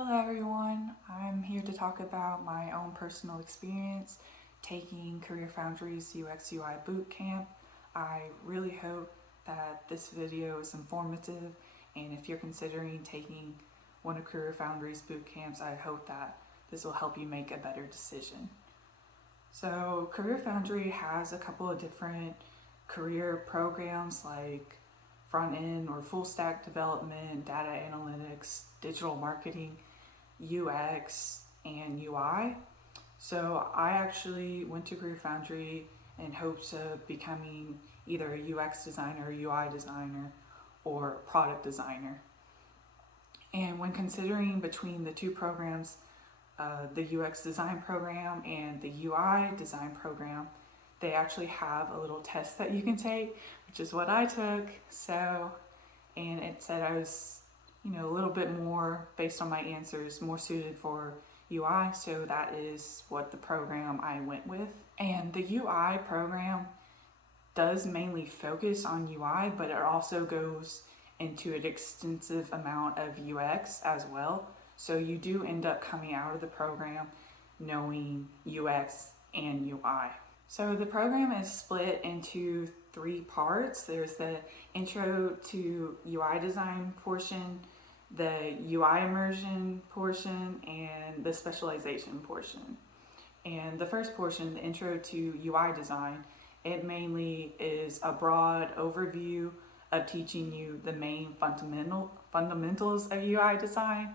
Hello everyone, I'm here to talk about my own personal experience taking CareerFoundry's UX UI Bootcamp. I really hope that this video is informative, and if you're considering taking one of CareerFoundry's bootcamps, I hope that this will help you make a better decision. So CareerFoundry has a couple of different career programs like front-end or full-stack development, data analytics, digital marketing, UX, and UI. So I actually went to CareerFoundry in hopes of becoming either a UX designer, UI designer, or product designer. And when considering between the two programs, the UX design program and the UI design program, they actually have a little test that you can take, which is what I took. And it said I was, a little bit more, based on my answers, more suited for UI. So that is what the program I went with. And the UI program does mainly focus on UI, but it also goes into an extensive amount of UX as well. So you do end up coming out of the program knowing UX and UI. So the program is split into 3 parts. There's the intro to UI design portion, the UI immersion portion, and the specialization portion. And the first portion, the intro to UI design, it mainly is a broad overview of teaching you the main fundamentals of UI design.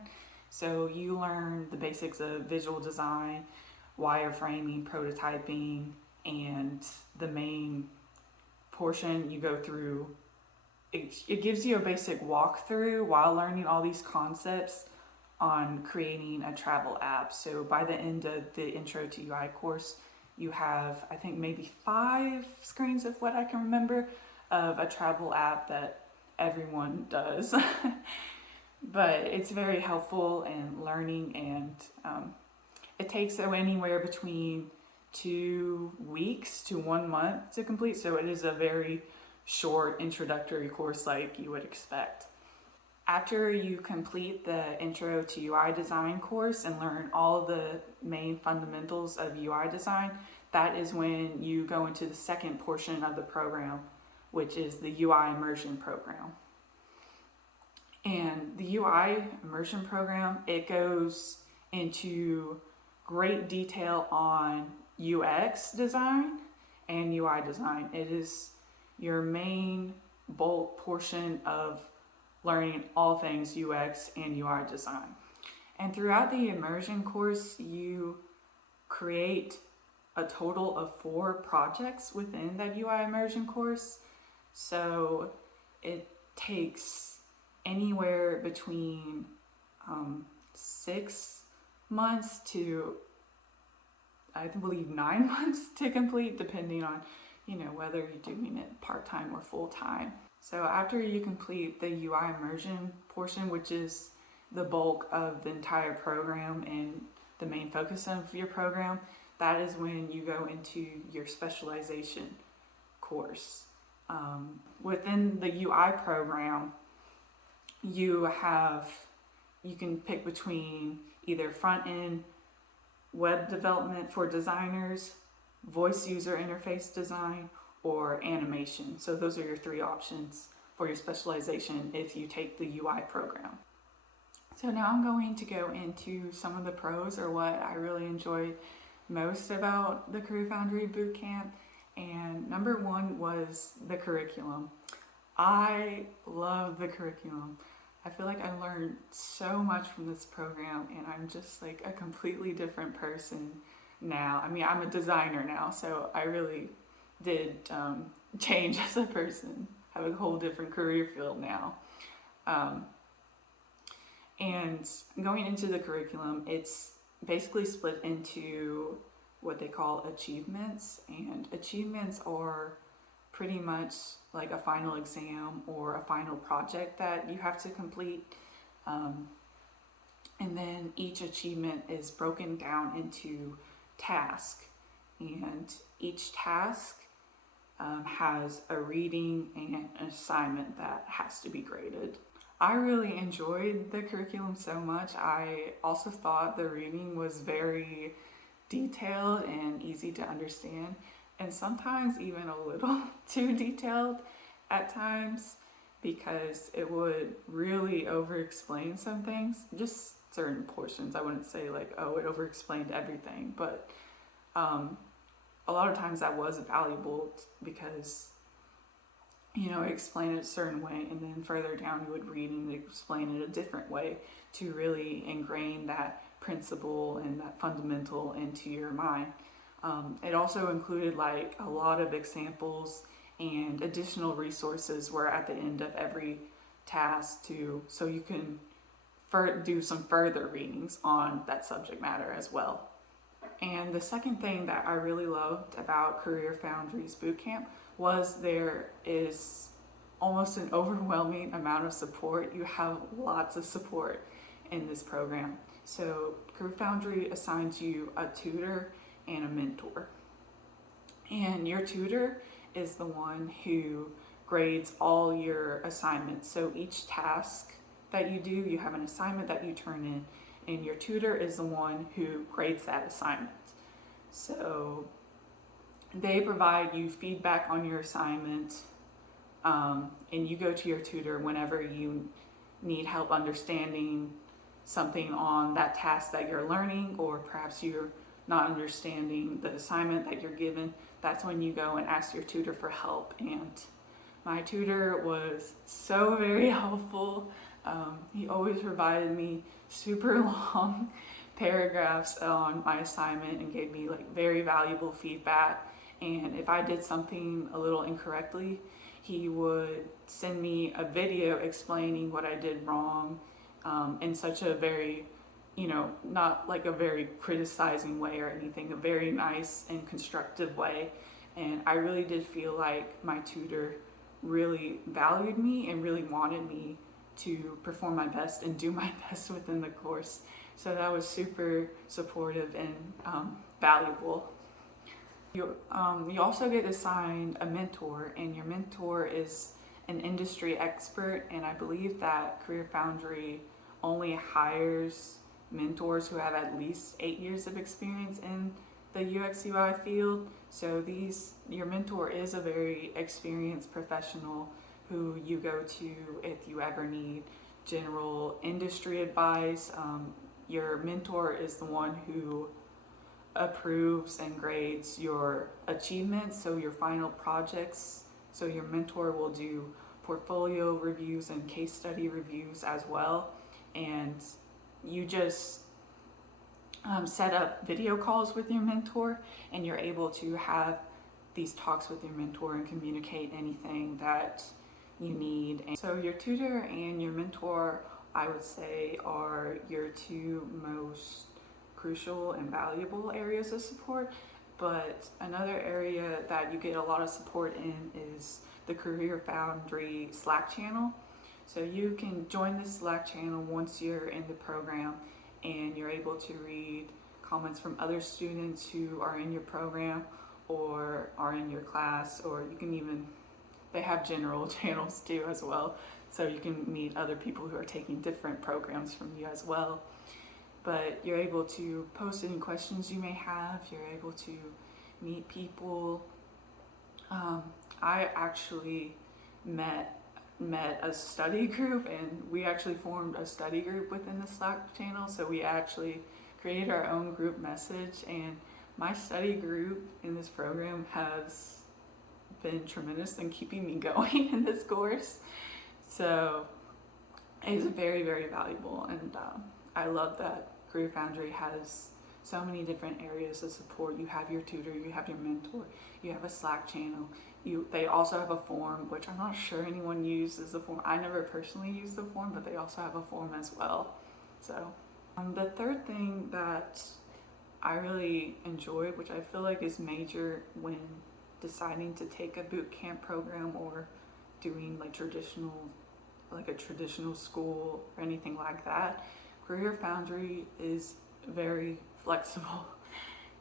So you learn the basics of visual design, wireframing, prototyping, and the main portion you go through, it gives you a basic walkthrough while learning all these concepts on creating a travel app. So by the end of the intro to UI course, you have, I think, maybe 5 screens of what I can remember of a travel app that everyone does. But it's very helpful in learning, and it takes anywhere between 2 weeks to 1 month to complete. So it is a very short introductory course like you would expect. After you complete the intro to UI design course and learn all of the main fundamentals of UI design, that is when you go into the second portion of the program, which is the UI immersion program. And the UI immersion program, it goes into great detail on UX design and UI design. It is your main bulk portion of learning all things UX and UI design. And throughout the immersion course, you create a total of 4 projects within that UI immersion course. So it takes anywhere between 6 months to, I believe, 9 months to complete, depending on whether you're doing it part-time or full-time. So after you complete the UI immersion portion, which is the bulk of the entire program and the main focus of your program, that is when you go into your specialization course. Within the UI program, you can pick between either front-end web development for designers, voice user interface design, or animation. So those are your 3 options for your specialization if you take the UI program. So now I'm going to go into some of the pros, or what I really enjoyed most about the CareerFoundry Bootcamp. And number 1 was the curriculum. I love the curriculum. I feel like I learned so much from this program, and I'm just like a completely different person now. I mean, I'm a designer now, so I really did change as a person. I have a whole different career field now. And going into the curriculum, it's basically split into what they call achievements, and achievements are pretty much like a final exam or a final project that you have to complete. And then each achievement is broken down into tasks, and each task has a reading and an assignment that has to be graded. I really enjoyed the curriculum so much. I also thought the reading was very detailed and easy to understand, and sometimes even a little too detailed at times, because it would really over explain some things, just certain portions. I wouldn't say like, oh, it over explained everything, but a lot of times that was valuable because it explained it a certain way, and then further down you would read and explain it a different way to really ingrain that principle and that fundamental into your mind. It also included like a lot of examples and additional resources were at the end of every task so you can do some further readings on that subject matter as well. And the second thing that I really loved about CareerFoundry's Bootcamp was there is almost an overwhelming amount of support. You have lots of support in this program. So CareerFoundry assigns you a tutor and a mentor. And your tutor is the one who grades all your assignments. So each task that you do, you have an assignment that you turn in, and your tutor is the one who grades that assignment. So they provide you feedback on your assignment, and you go to your tutor whenever you need help understanding something on that task that you're learning, or perhaps you're not understanding the assignment that you're given. That's when you go and ask your tutor for help. And my tutor was so very helpful. He always provided me super long paragraphs on my assignment and gave me like very valuable feedback. And if I did something a little incorrectly, he would send me a video explaining what I did wrong, in such a very, not like a very criticizing way or anything, a very nice and constructive way. And I really did feel like my tutor really valued me and really wanted me to perform my best and do my best within the course. So that was super supportive and valuable. You also get assigned a mentor, and your mentor is an industry expert, and I believe that CareerFoundry only hires mentors who have at least 8 years of experience in the UX UI field. So your mentor is a very experienced professional who you go to if you ever need general industry advice. Your mentor is the one who approves and grades your achievements, so your final projects. So your mentor will do portfolio reviews and case study reviews as well. And you just set up video calls with your mentor, and you're able to have these talks with your mentor and communicate anything that you need. And so your tutor and your mentor, I would say, are your two most crucial and valuable areas of support. But another area that you get a lot of support in is the CareerFoundry Slack channel. So you can join the Slack channel once you're in the program, and you're able to read comments from other students who are in your program or are in your class, or you can even, they have general channels too as well. So you can meet other people who are taking different programs from you as well. But you're able to post any questions you may have. You're able to meet people. I actually met a study group, and we actually formed a study group within the Slack channel. So we actually created our own group message, and my study group in this program has been tremendous in keeping me going in this course. So it's very, very valuable, and I love that CareerFoundry has so many different areas of support. You have your tutor, you have your mentor, you have a Slack channel. They also have a forum, which I'm not sure anyone uses the forum. I never personally use the forum, but they also have a forum as well. So the third thing that I really enjoyed, which I feel like is major when deciding to take a boot camp program or doing like a traditional school or anything like that, CareerFoundry is very flexible.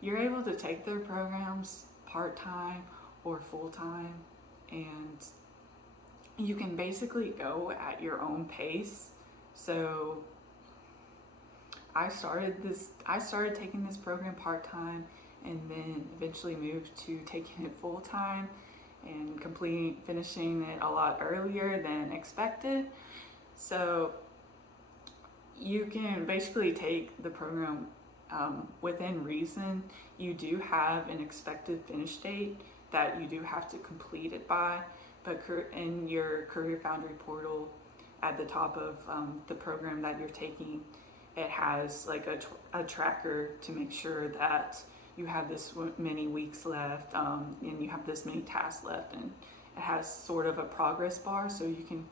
You're able to take their programs part-time or full-time, and you can basically go at your own pace. So I started taking this program part-time, and then eventually moved to taking it full-time and finishing it a lot earlier than expected. So you can basically take the program within reason. You do have an expected finish date that you do have to complete it by, but in your CareerFoundry portal at the top of the program that you're taking, it has like a tracker to make sure that you have this many weeks left, and you have this many tasks left, and it has sort of a progress bar, so you can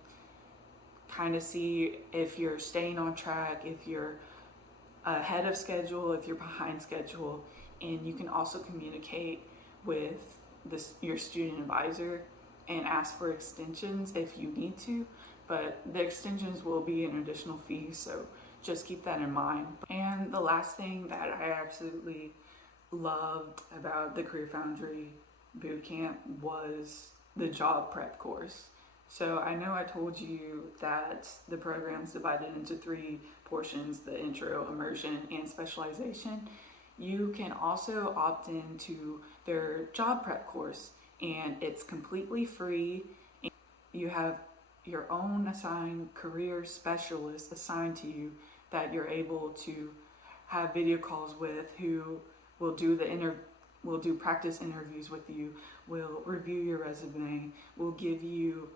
kind of see if you're staying on track, if you're ahead of schedule, if you're behind schedule. And you can also communicate with your student advisor and ask for extensions if you need to, but the extensions will be an additional fee, so just keep that in mind. And the last thing that I absolutely loved about the CareerFoundry Bootcamp was the job prep course. So I know I told you that the program's divided into 3 portions: the intro, immersion, and specialization. You can also opt into their job prep course, and it's completely free. You have your own assigned career specialist assigned to you that you're able to have video calls with, who will do practice interviews with you, will review your resume, will give you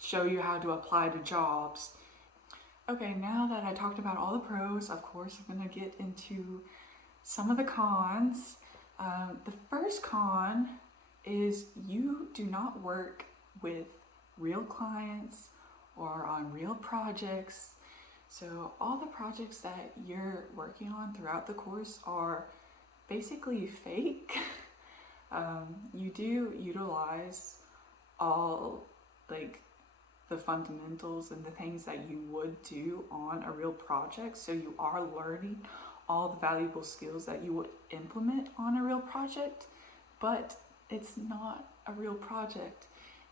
show you how to apply to jobs. Okay, now that I talked about all the pros, of course I'm gonna get into some of the cons. The first con is you do not work with real clients or on real projects. So all the projects that you're working on throughout the course are basically fake. You do utilize all like the fundamentals and the things that you would do on a real project. So you are learning all the valuable skills that you would implement on a real project, but it's not a real project.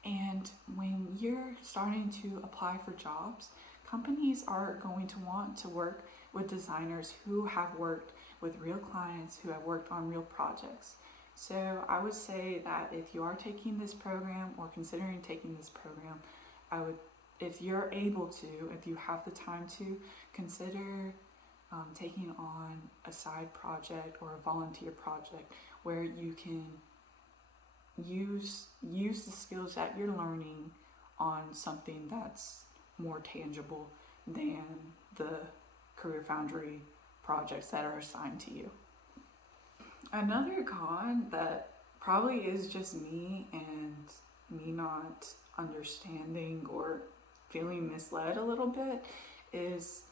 And when you're starting to apply for jobs, companies are going to want to work with designers who have worked with real clients, who have worked on real projects. So I would say that if you are taking this program or considering taking this program, if you're able to, if you have the time to, consider taking on a side project or a volunteer project where you can use the skills that you're learning on something that's more tangible than the CareerFoundry projects that are assigned to you. Another con that probably is just me and me not understanding or feeling misled a little bit is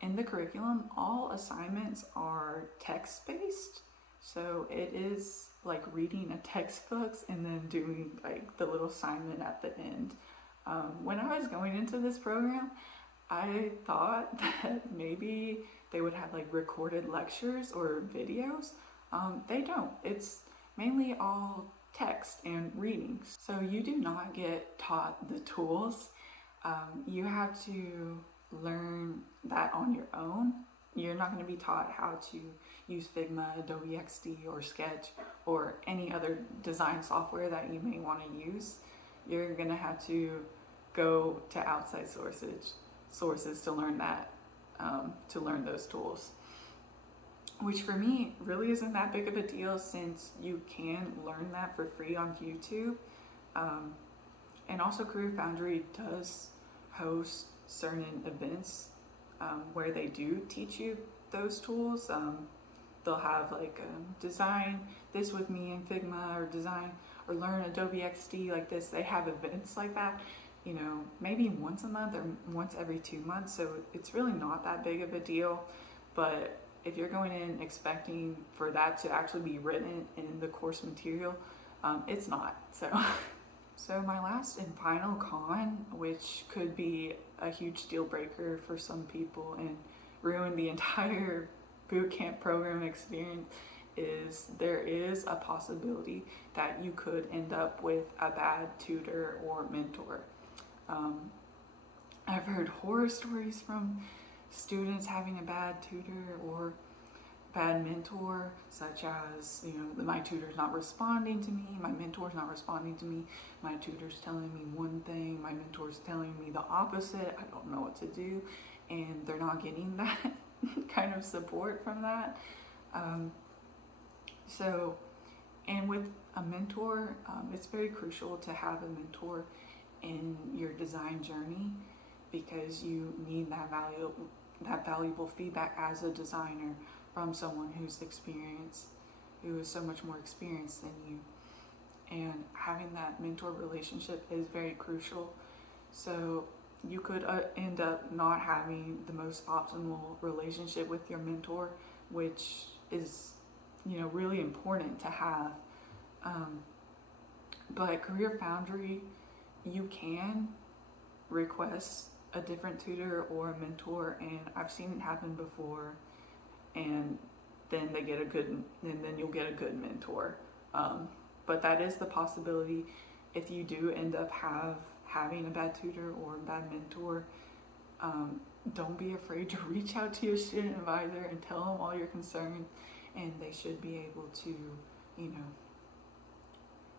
in the curriculum, all assignments are text-based. So it is like reading a textbook and then doing like the little assignment at the end. When I was going into this program, I thought that maybe they would have like recorded lectures or videos. They don't. It's mainly all text and readings. So you do not get taught the tools. You have to learn that on your own. You're not going to be taught how to use Figma, Adobe XD, or Sketch, or any other design software that you may want to use. You're going to have to go to outside sources to learn that, to learn those tools. Which for me really isn't that big of a deal, since you can learn that for free on YouTube. And also CareerFoundry does host certain events where they do teach you those tools. They'll have like design this with me in Figma, or design or learn Adobe XD like this. They have events like that, maybe once a month or once every 2 months. So it's really not that big of a deal. But if you're going in expecting for that to actually be written in the course material, it's not. So my last and final con, which could be a huge deal breaker for some people and ruin the entire bootcamp program experience, is there is a possibility that you could end up with a bad tutor or mentor. I've heard horror stories from students having a bad tutor or bad mentor, such as, my tutor's not responding to me, my mentor's not responding to me, my tutor's telling me one thing, my mentor's telling me the opposite, I don't know what to do, and they're not getting that kind of support from that. And with a mentor, it's very crucial to have a mentor in your design journey, because you need that valuable feedback as a designer from someone who's experienced, who is so much more experienced than you. And having that mentor relationship is very crucial. So you could end up not having the most optimal relationship with your mentor, which is, really important to have. But CareerFoundry, you can request a different tutor or a mentor, and I've seen it happen before, and then you'll get a good mentor. But that is the possibility if you do end up having a bad tutor or a bad mentor. Don't be afraid to reach out to your student advisor and tell them all your concerns, and they should be able to,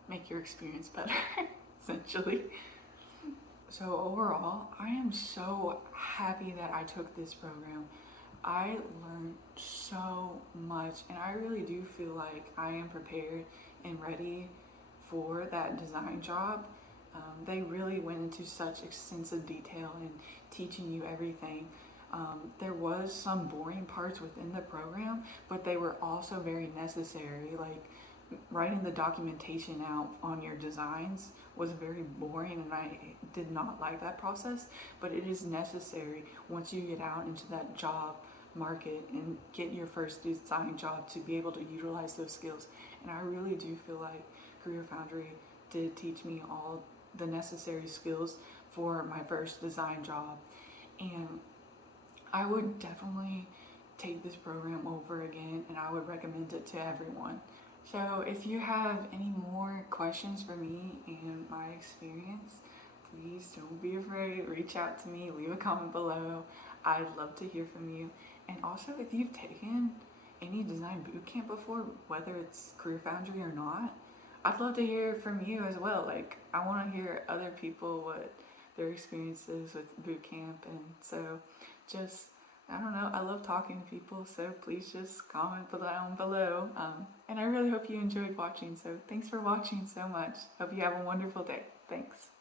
make your experience better, essentially. So overall, I am so happy that I took this program. I learned so much, and I really do feel like I am prepared and ready for that design job. They really went into such extensive detail in teaching you everything. There was some boring parts within the program, but they were also very necessary. Like writing the documentation out on your designs was very boring, and I did not like that process, but it is necessary once you get out into that job market and get your first design job to be able to utilize those skills. And I really do feel like CareerFoundry did teach me all the necessary skills for my first design job, and I would definitely take this program over again, and I would recommend it to everyone. So if you have any more questions for me and my experience, please don't be afraid. Reach out to me, leave a comment below. I'd love to hear from you. And also, if you've taken any design bootcamp before, whether it's CareerFoundry or not, I'd love to hear from you as well. Like, I want to hear other people, what their experiences with bootcamp. And so just, I don't know, I love talking to people, so please just comment down below. And I really hope you enjoyed watching, so thanks for watching so much. Hope you have a wonderful day. Thanks.